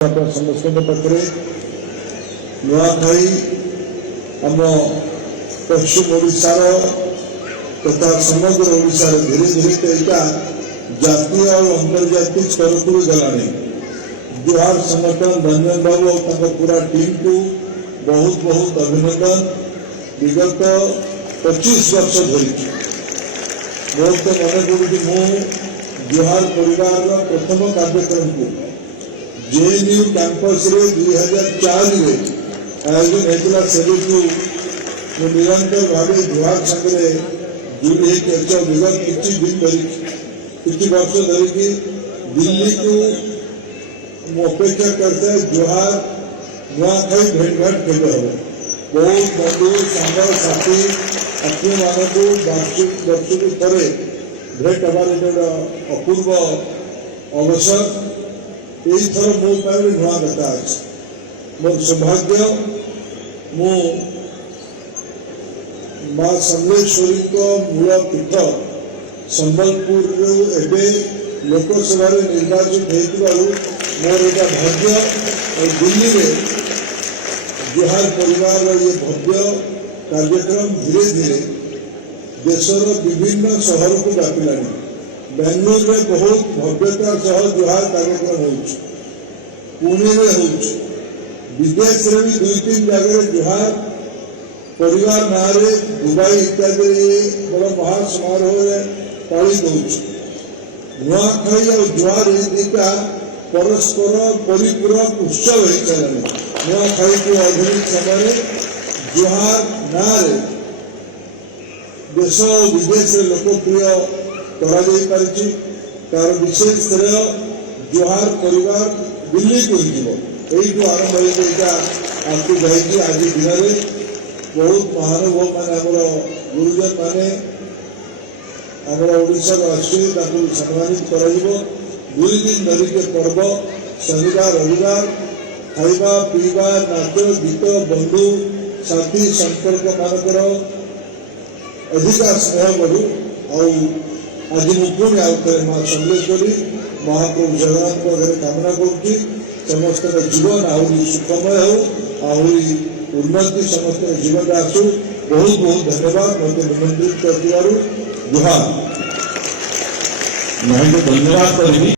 समस्त पाखे नुआखाई आम पश्चिम ओडिशार तथा समग्र ओडिशार धीरे धीरे यहाँ जातीय और अंतर्जातीय स्तर को गलानी। जुहार संगठन रंजन बाबू और पूरा टीम को बहुत बहुत अभिनंदन। विगत 25 वर्ष धरी मोर तो मन पड़ू मु जुहार परिवार प्रथम कार्यक्रम को जेएनयू कैंपस रे 2004 रे आयोजन होता से निरंतर भाव जुहार संगे जुड़ी होकर विगत किसी दिन धरिकी किसी वर्ष धरिकी दिल्ली को अपेक्षा करते जुहार नुआखाई भेटघाट केवे हम बहुत बंधु सांग साथी आत्मीय मानक वर्ष को थे भेट हमारे अपूर्व अवसर। यही थर मो नुआ कथा अच्छे मोर सौभाग्य मु माँ समलेश्वरी मूल पीठ संबलपुर लोकसभा निर्वाचित होर यहाँ भाग्य और दिल्ली में जुहार परिवार ये भव्य कार्यक्रम धीरे धीरे देशर विभिन्न शहर को व्यापिला। बेंगलोर में बहुत भव्यता सह जुहार कार्यक्रम पुणे में विदेश में भी 2-3 जगह जुहार परिवार ना दुबई इत्यादि बड़ा महासमारोह पालित हो। नुआखाई और जुहार ये परस्पर परिपूरक उत्सव हो चलने। नुआखाई को आधुनिक समय जुहार ना देश और विदेश में लोकप्रिय तार विशेष श्रेय जुहार परिवार दिल्ली को यू आरंभ होगा आगे जाइए। आज दिन में बहुत महानुभव मैंने गुरुजन मैंने ओडिशा आसवे सम्मानित कर 2 दिन धरिके पर्व शनिवार रविवार खाइबा पीवा नाच गीत बंधु साथी संपर्क मानकर अधिका स्नेह बढ़ू। आज मुझे आउे माँ समलेश्वरी महाप्रभु जगन्नाथ पाखे कामना करुच्ची समस्त जीवन आहरी सुखमय हो आहरी उन्नति समस्त जीवन आसू। बहुत बहुत धन्यवाद मत निमंत्रित कर जुहार। धन्यवाद।